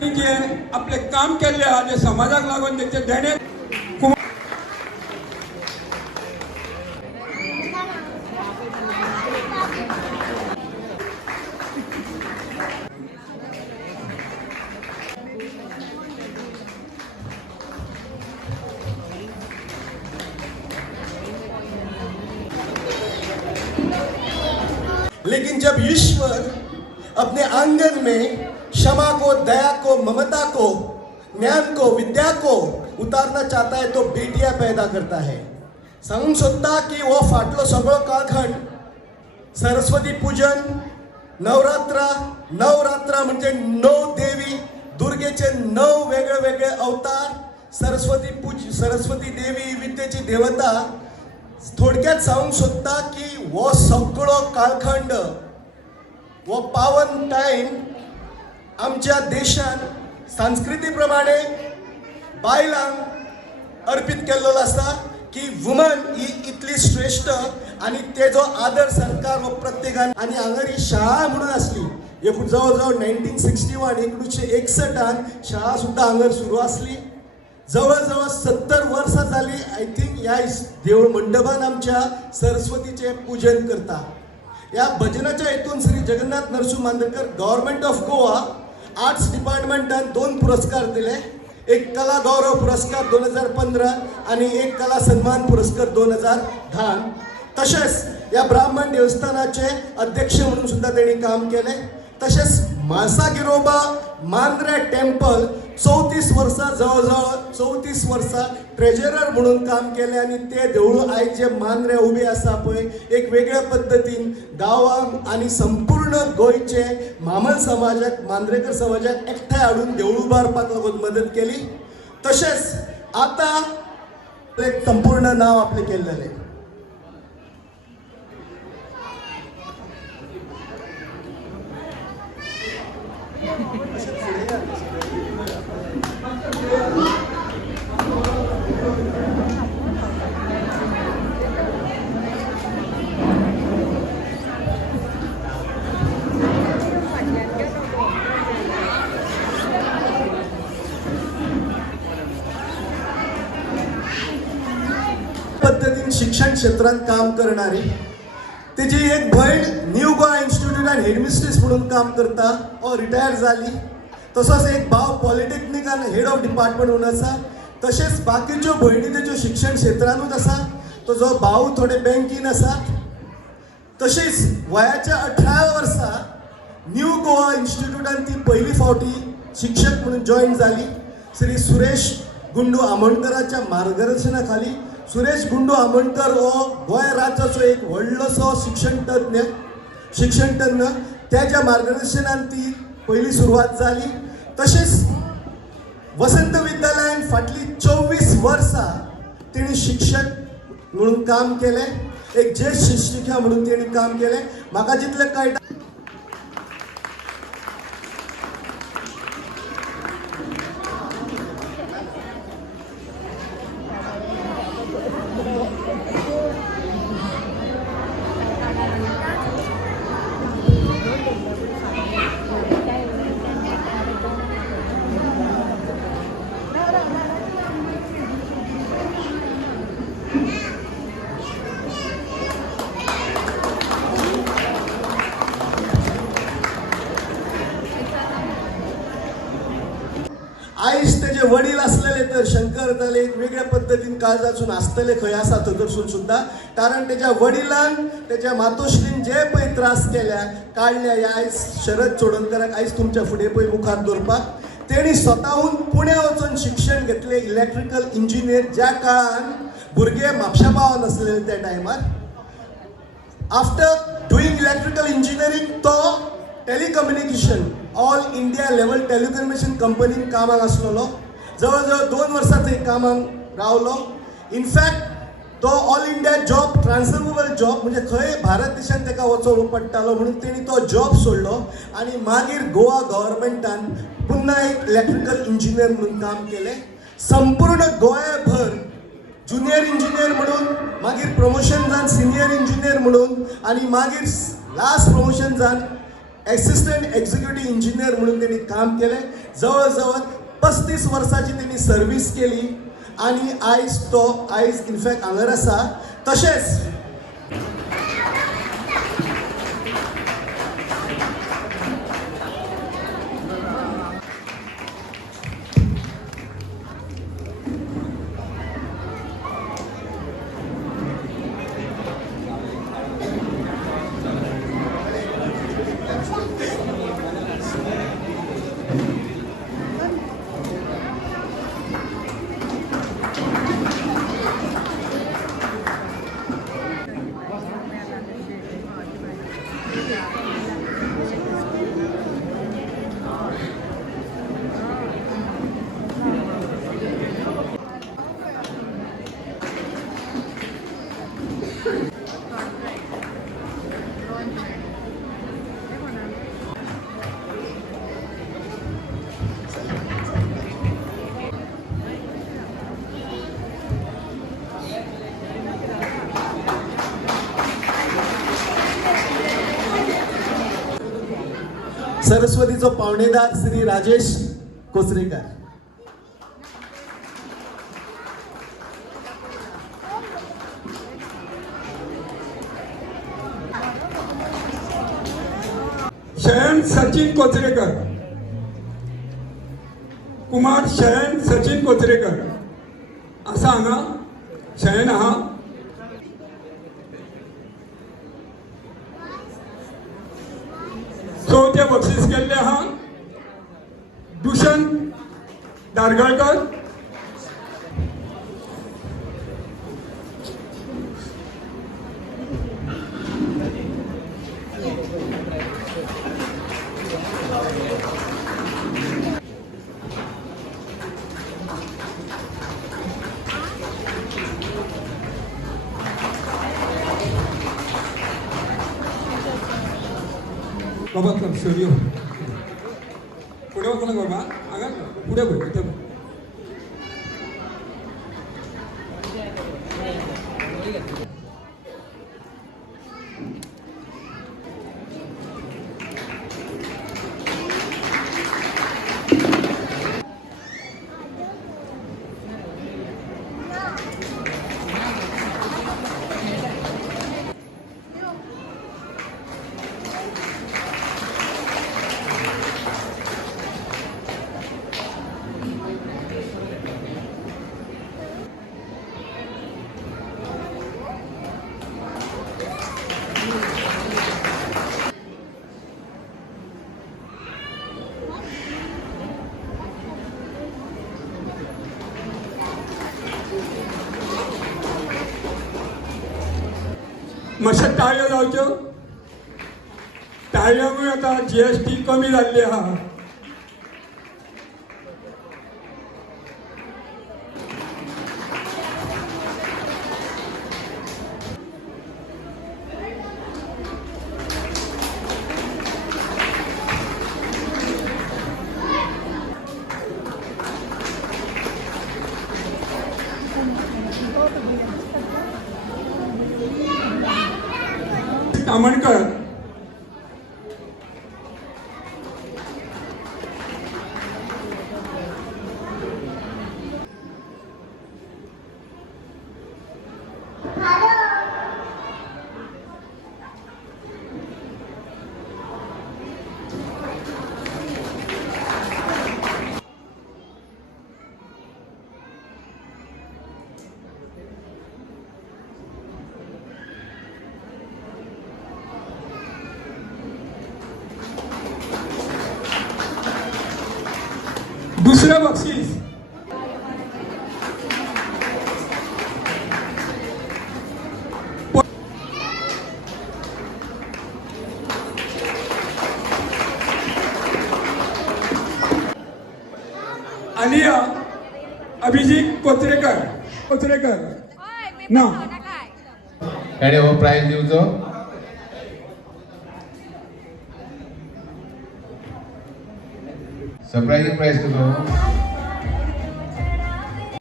जे आपले काम केले जे समाजाक लागून त्याचे देणे लेकिन जब ईश्वर अपने आंगन में क्षमा को, दया को, ममता को, ज्ञान को, विद्या को उतारना चाहता है तो बेटियां पैदा करता है. सांगूंक सोदता की वो फाटलो सगळो काळखंड सरस्वती पूजन, नवरात्रा म्हणजे 9 देवी, दुर्गेचे 9 वेगळे वेगळे अवतार, सरस्वती देवी विद्येची देवता. थोडक्यात सांगूंक सोदता की वो सगळो काळखंड, वो पावन टाइम आमच्या देशान संस्कृती प्रमाणे बायलांक अर्पित केल्लो आसा की वुमन ही इतली श्रेष्ठ आणि तेजो आदर सत्कार हो प्रत्येकान. आणि हांगर ही शाळा म्हणून आसली जवळ 1961 1961 शाळा सुद्धा हांगर सुरू आसली. जवळ 70 वर्सां जाली आय थिंक ह्या देवळ मंडपान आमच्या सरस्वतीचे पूजन करता. या भजनाच्या हेतून Shri Jagannath Narsinh Mandrekar government of Goa arts डिपार्टमेंटान 2 पुरस्कार दिले. एक कला गौरव पुरस्कार 2015 आणि एक कला सन्मान पुरस्कार 2010. तसेच या ब्राह्मण देवस्थानाचे अध्यक्ष म्हणून सुद्धा त्यांनी काम केले. तसेच म्हाळसा गिरोबा मांद्रे टेम्पल 34 वर्सां जवळ 34 वर्सां ट्रेजरर म्हणून काम केले. आणि ते देवळू आयज जे मांद्रे उबे आसा पळय एक वेगळ्या पद्धतीन गांवांक आणि संपूर्ण गोंयचे मामल समाजाक, मांद्रेकर समाजाक एकठांय हाडून देवळू उबारपाक लागून मदत केली. तसेच आता एक संपूर्ण नाव आपले केल्लेले. पद्धतीने शिक्षण क्षेत्रात काम करणारी त्याची एक बहीण new Goa institute and headmistress म्हणून काम करता व रिटायर झाली. तसोच एक भाव पॉलिटेक्निकान हेड ऑफ डिपार्टमेंट म्हणून आसा. तसेच बाकीच्यो भयणी त्याच्यो शिक्षण क्षेत्रानूच आसा. तो भाऊ थोडे बँकीन आसा. तशीच वयाच्या 18 वर्सां न्यू गोवा इन्स्टिट्यूटान ती पहिली फावटी शिक्षक म्हणून जॉईन झाली. श्री सुरेश गुंडू आमोणकराच्या मार्गदर्शनाखाली. सुरेश गुंडू आमोणकर हो गोंय राज्याचो एक व्हडलोसो शिक्षण तज्ञ. त्याच्या मार्गदर्शनान ती पहिली सुरवात झाली. तसेच वसंत विद्यालयान फाटली 24 वर्सां तिने शिक्षक म्हणून काम केले. एक ज्येष्ठ शिक्षिका म्हणून तिने काम केले. म्हाका जितले कळटा आईज तेजे वडील असलेले तर शंकर जाले एक वेगळ्या पद्धतीन काळजासून आसतले खंय आसा थंयसून सुद्धा. कारण त्याच्या वडिलांन त्याच्या मातोश्रीन जे पळय त्रास केल्या काढल्या ह्या आयज शरद चोडणकराक आयज तुमच्या फुडें पळय मुखार दवरपाक. तेणी स्वताहून पुणे वचून शिक्षण घेतले इलेक्ट्रिकल इंजिनियर. ज्या काळान भुरगे म्हापशा पावत नासलेले त्या टायमार. आफ्टर डुईंग इलेक्ट्रिकल इंजिनियरिंग तो telecommunication all India level telecommunication कंपनीन कामाक आसलेलो. जवळ 2 वर्सां थंय कामाक रावलो. इनफॅक्ट तो all India job transferable job म्हणजे खंय भारत देशांत ताका वचूंक पडटालो म्हणून तेणी तो जॉब सोडलो. आणि मागीर गोवा गव्हर्नमेंटान पुन्हा एक इलेक्ट्रिकल इंजिनियर म्हणून काम केले. संपूर्ण गोंयभर ज्युनियर इंजिनियर म्हणून, मागीर प्रमोशन जावन सिनियर इंजिनियर म्हणून, आणि मागीर लास्ट प्रमोशन जावन असिस्टंट एक्झिक्युटिव्ह इंजिनियर म्हणून त्यांनी काम केले. जवळजवळ 35 वर्सांची त्यांनी सर्व्हिस केली आणि आयज इनफॅक्ट हांगर आसा. तशेंच सरस्वतीचो पावणेदार श्री राजेश कोचरेकर. शयन सचिन कोचरेकर. कुमार शयन सचिन कोचरेकर असा हांगा शयन आहा. चौथे बक्षीस केल्ले आहा दुष्यंत दारगाळकर. बाबा कर शोरियो पुढे बघ बाबा आगा पुढे बघ इथे बघ. मातशें टाळयो जावच्यो. टाळयामुळे आता GST कमी जाल्ली आहा. तामणकर. दुसरं बक्षीस आलिया अभिजित कोचरेकर ना ताणे हो प्राइज दिवचो. सरप्राइजिंग प्राइज तुझो